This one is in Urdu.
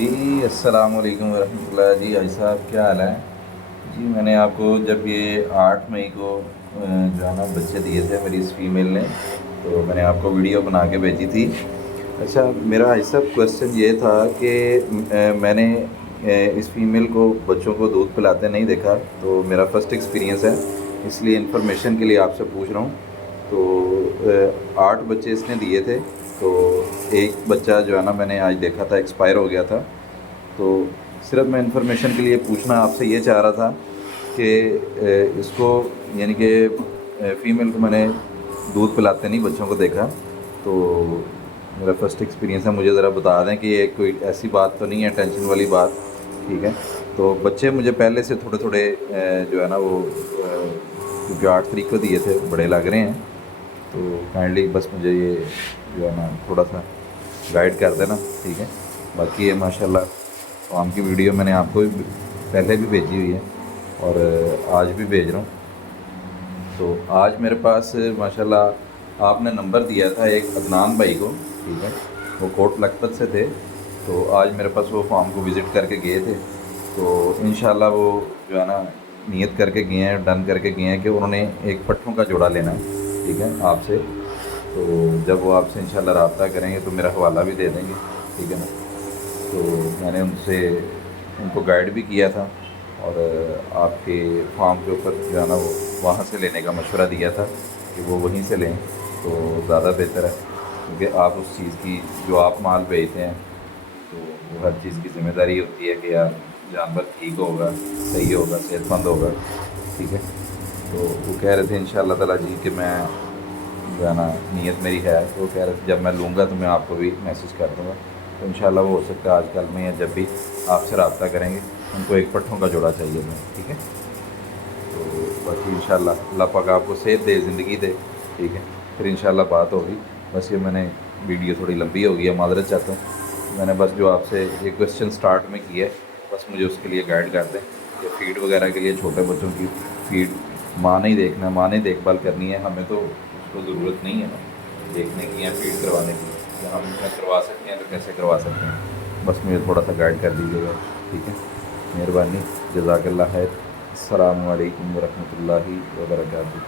جی السلام علیکم ورحمۃ اللہ۔ جی حاجی صاحب کیا حال ہے؟ جی میں نے آپ کو جب یہ 8 مئی کو جو ہے نا بچے دیے تھے میری اس فیمیل نے، تو میں نے آپ کو ویڈیو بنا کے بھیجی تھی۔ اچھا میرا حاجی صاحب کویسچن یہ تھا کہ میں نے اس فیمیل کو بچوں کو دودھ پلاتے نہیں دیکھا، تو میرا فرسٹ ایکسپیرینس ہے، اس لیے انفارمیشن کے لیے آپ سے پوچھ رہا ہوں۔ تو 8 بچے اس نے دیے تھے، تو ایک بچہ جو ہے نا میں نے آج دیکھا تھا ایکسپائر ہو گیا تھا۔ تو صرف میں انفارمیشن کے لیے پوچھنا آپ سے یہ چاہ رہا تھا کہ اس کو یعنی کہ فیمیل کو میں نے دودھ پلاتے نہیں بچوں کو دیکھا، تو میرا فرسٹ ایکسپیرینس ہے، مجھے ذرا بتا دیں کہ یہ کوئی ایسی بات تو نہیں ہے ٹینشن والی بات؟ ٹھیک ہے، تو بچے مجھے پہلے سے تھوڑے تھوڑے جو ہے نا وہ کیونکہ 8 تاریخ کو دیے تھے بڑے لگ رہے ہیں، تو کائنڈلی بس مجھے یہ جو ہے نا تھوڑا سا گائیڈ کر دینا، ٹھیک ہے؟ باقی یہ ماشاء اللہ فارم کی ویڈیو میں نے آپ کو پہلے بھی بھیجی ہوئی ہے اور آج بھی بھیج رہا ہوں۔ تو آج میرے پاس ماشاء اللہ آپ نے نمبر دیا تھا ایک عدنان بھائی کو، ٹھیک ہے، وہ کوٹ لکھپت سے تھے، تو آج میرے پاس وہ فارم کو وزٹ کر کے گئے تھے، تو انشاءاللہ وہ جو ہے نا نیت کر کے گئے ہیں، ڈن کر کے گئے ہیں کہ انہوں نے ایک پٹھوں کا جوڑا لینا ہے، ٹھیک ہے، آپ سے۔ تو جب وہ آپ سے انشاءاللہ رابطہ کریں گے تو میرا حوالہ بھی دے دیں گے، ٹھیک ہے نا؟ تو میں نے ان کو گائیڈ بھی کیا تھا اور آپ کے فارم کے اوپر جو ہے نا وہ وہاں سے لینے کا مشورہ دیا تھا کہ وہ وہیں سے لیں تو زیادہ بہتر ہے، کیونکہ آپ اس چیز کی جو آپ مال بیچتے ہیں تو وہ ہر چیز کی ذمہ داری ہوتی ہے کہ یار جانور ٹھیک ہوگا، صحیح ہوگا، صحت مند ہوگا، ٹھیک ہے؟ تو وہ کہہ رہے تھے ان شاء اللہ تعالیٰ جی کہ میں جو ہے نا نیت میری ہے، تو وہ کہہ رہے تھے جب میں لوں گا تو میں آپ کو بھی میسج کر دوں گا، تو انشاءاللہ وہ ہو سکتا ہے آج کل میں یا جب بھی آپ سے رابطہ کریں گے ان کو ایک پٹھوں کا جوڑا چاہیے میں، ٹھیک ہے؟ تو باقی انشاءاللہ اللہ پاک آپ کو صحت دے، زندگی دے، ٹھیک ہے؟ پھر انشاءاللہ بات ہوگی۔ بس یہ میں نے ویڈیو تھوڑی لمبی ہو گئی ہے، معذرت چاہتا ہوں، میں نے بس جو آپ سے یہ کویسچن سٹارٹ میں کیا ہے بس مجھے اس کے لیے گائیڈ کر دیں کہ فیڈ وغیرہ کے لیے چھوٹے بچوں کی فیڈ ماں نے ہی دیکھنا ہے، ماں نے دیکھ بھال کرنی ہے، ہمیں تو اس کو ضرورت نہیں ہے نا دیکھنے کی یا فیڈ کروانے کی، یا ہم کروا سکتے ہیں تو کیسے کروا سکتے ہیں؟ بس مجھے تھوڑا سا گائیڈ کر دیجیے گا، ٹھیک ہے؟ مہربانی، جزاک اللہ خیر۔ السلام علیکم ورحمۃ اللہ وبرکاتہ۔